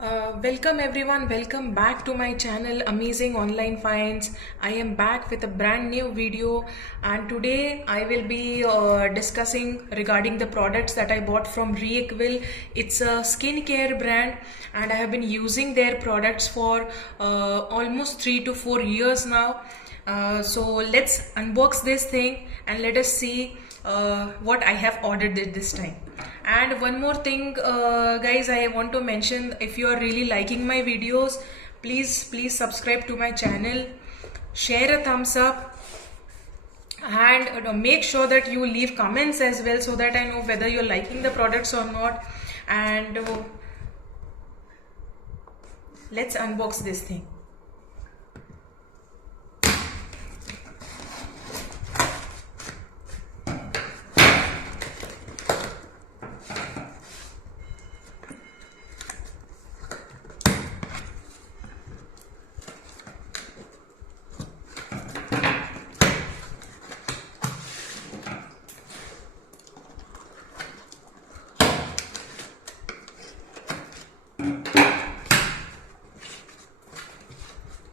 Welcome everyone, welcome back to my channel Amazing Online Finds. I am back with a brand new video, and today I will be discussing regarding the products that I bought from Reequil. It's a skincare brand and I have been using their products for almost 3 to 4 years now. So let's unbox this thing and let us see what I have ordered this time. And one more thing, guys, I want to mention, if you are really liking my videos, please subscribe to my channel, share a thumbs up, and make sure that you leave comments as well, so that I know whether you're liking the products or not. And let's unbox this thing.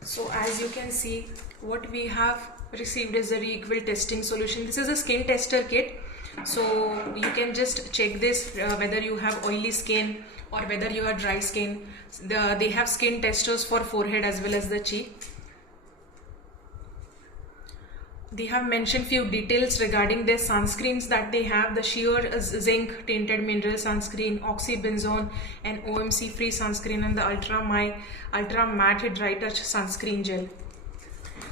So as you can see, what we have received is a Reequil testing solution. This is a skin tester kit. So you can just check this whether you have oily skin or whether you have dry skin. They have skin testers for forehead as well as the cheek. They have mentioned few details regarding their sunscreens that they have: the sheer zinc tinted mineral sunscreen, oxybenzone and OMC free sunscreen, and the ultra matte dry touch sunscreen gel.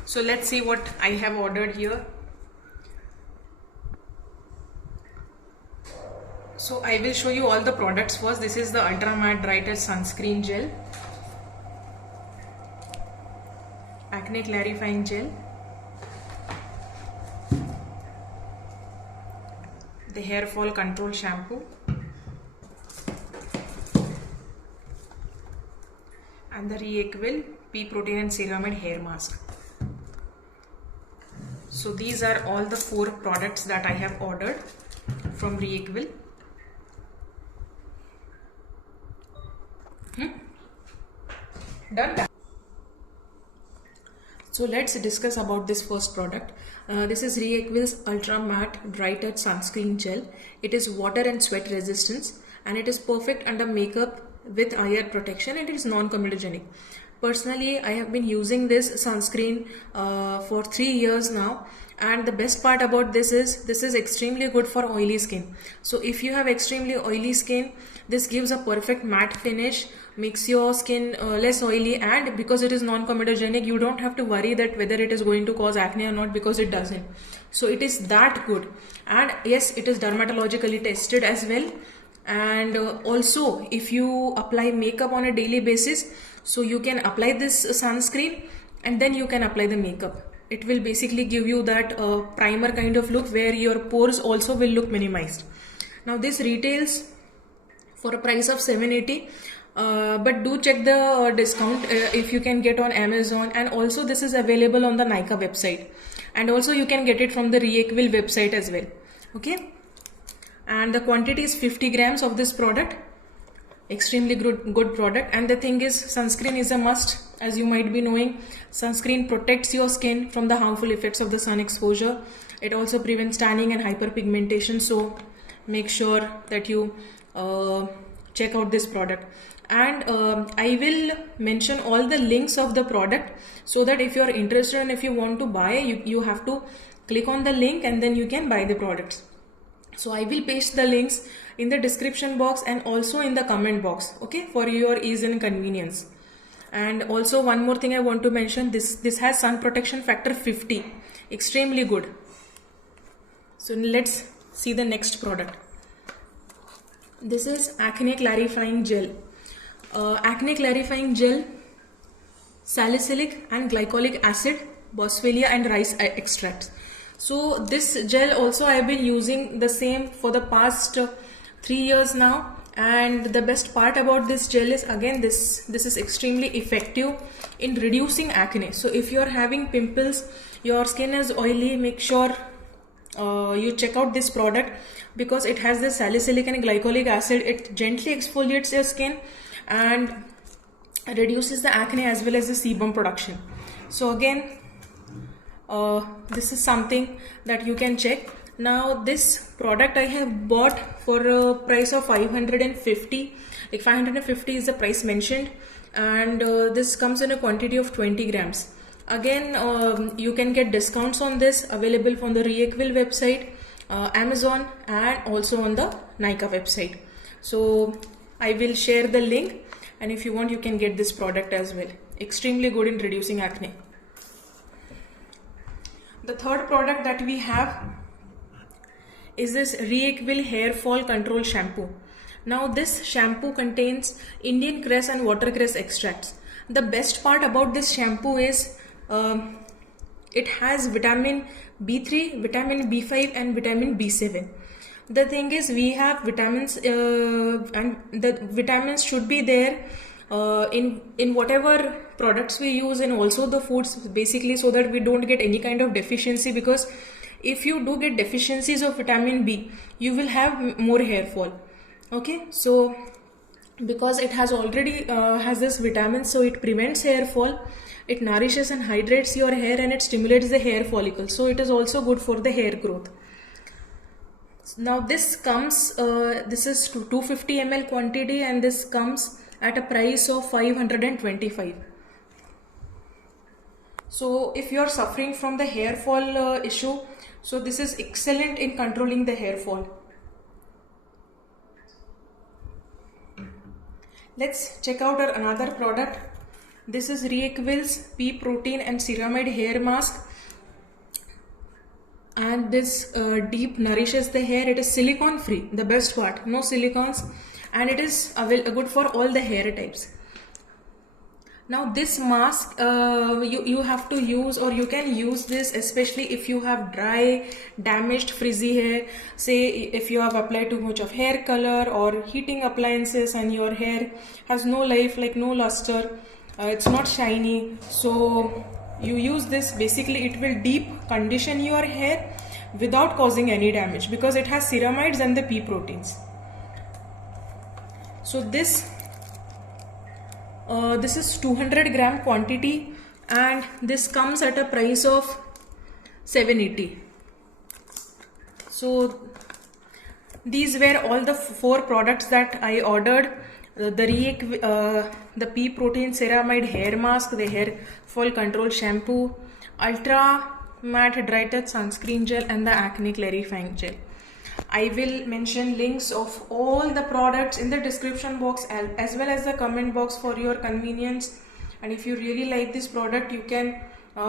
So let's see what I have ordered here. So I will show you all the products first. This is the ultra matte dry touch sunscreen gel, acne clarifying gel, the hair fall control shampoo, and the Reequil pea protein and ceramide hair mask. So these are all the 4 products that I have ordered from Reequil. Done. So let's discuss about this first product. This is Reequil's Ultra Matte Dry Touch Sunscreen Gel. It is water and sweat resistance, and it is perfect under makeup with eye protection, and it is non-comedogenic. Personally, I have been using this sunscreen for 3 years now, and the best part about this is extremely good for oily skin. So if you have extremely oily skin, this gives a perfect matte finish, makes your skin less oily, and because it is non-comedogenic, you don't have to worry that whether it is going to cause acne or not, because it doesn't. So it is that good. And yes, it is dermatologically tested as well. And also, if you apply makeup on a daily basis, so you can apply this sunscreen and then you can apply the makeup. It will basically give you that primer kind of look where your pores also will look minimized. Now this retails for a price of $780, but do check the discount if you can get on Amazon, and also this is available on the Nykaa website, and also you can get it from the Reequil website as well. Okay, and the quantity is 50 grams of this product. Extremely good product. And the thing is, sunscreen is a must. As you might be knowing, sunscreen protects your skin from the harmful effects of the sun exposure. It also prevents tanning and hyperpigmentation, so make sure that you check out this product. And I will mention all the links of the product, so that if you are interested and if you want to buy, you have to click on the link and then you can buy the products. So I will paste the links in the description box and also in the comment box, okay, for your ease and convenience. And also one more thing I want to mention, this has sun protection factor 50, extremely good. So let's see the next product. This is acne clarifying gel. Acne clarifying gel, salicylic and glycolic acid, boswellia and rice extracts. So this gel also I have been using the same for the past 3 years now, and the best part about this gel is, again, this is extremely effective in reducing acne. So if you are having pimples, your skin is oily, make sure you check out this product, because it has the salicylic and glycolic acid. It gently exfoliates your skin and reduces the acne as well as the sebum production. So again, this is something that you can check. Now this product I have bought for a price of 550, like 550 is the price mentioned, and this comes in a quantity of 20 grams. Again, you can get discounts on this, available from the Reequil website, Amazon, and also on the Nykaa website. So I will share the link, and if you want, you can get this product as well. Extremely good in reducing acne. The third product that we have is this Reequil Hair Fall Control Shampoo. Now this shampoo contains Indian cress and watercress extracts. The best part about this shampoo is it has vitamin B3, vitamin B5 and vitamin B7. The thing is, we have vitamins and the vitamins should be there in whatever products we use, and also the foods, basically, so that we don't get any kind of deficiency, because if you do get deficiencies of vitamin B, you will have more hair fall. Okay, so because it has already has this vitamin, so it prevents hair fall, it nourishes and hydrates your hair, and it stimulates the hair follicle, so it is also good for the hair growth. Now this comes, this is 250 ml quantity, and this comes at a price of 525. So if you are suffering from the hair fall issue, so this is excellent in controlling the hair fall. Let's check out another product. This is Reequil's Pea Protein and Ceramide Hair Mask, and this deep nourishes the hair. It is silicone free, the best part, no silicones, and it is good for all the hair types. Now this mask you have to use, or you can use this especially if you have dry, damaged, frizzy hair. Say if you have applied too much of hair color or heating appliances and your hair has no life, like no luster, it's not shiny, so you use this. Basically it will deep condition your hair without causing any damage, because it has ceramides and the pea proteins. So this is 200 gram quantity, and this comes at a price of 780. So these were all the 4 products that I ordered: the pea protein ceramide hair mask, the hair fall control shampoo, ultra matte dry touch sunscreen gel, and the acne clarifying gel. I will mention links of all the products in the description box as well as the comment box for your convenience. And if you really like this product, you can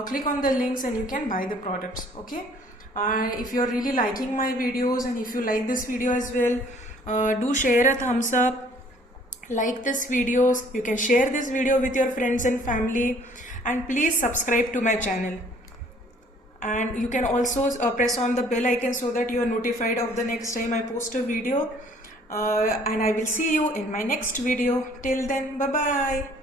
click on the links and you can buy the products. Okay. If you're really liking my videos, and if you like this video as well, do share a thumbs up, like this videos. You can share this video with your friends and family, and please subscribe to my channel. And you can also press on the bell icon so that you are notified of the next time I post a video. And I will see you in my next video. Till then, bye bye.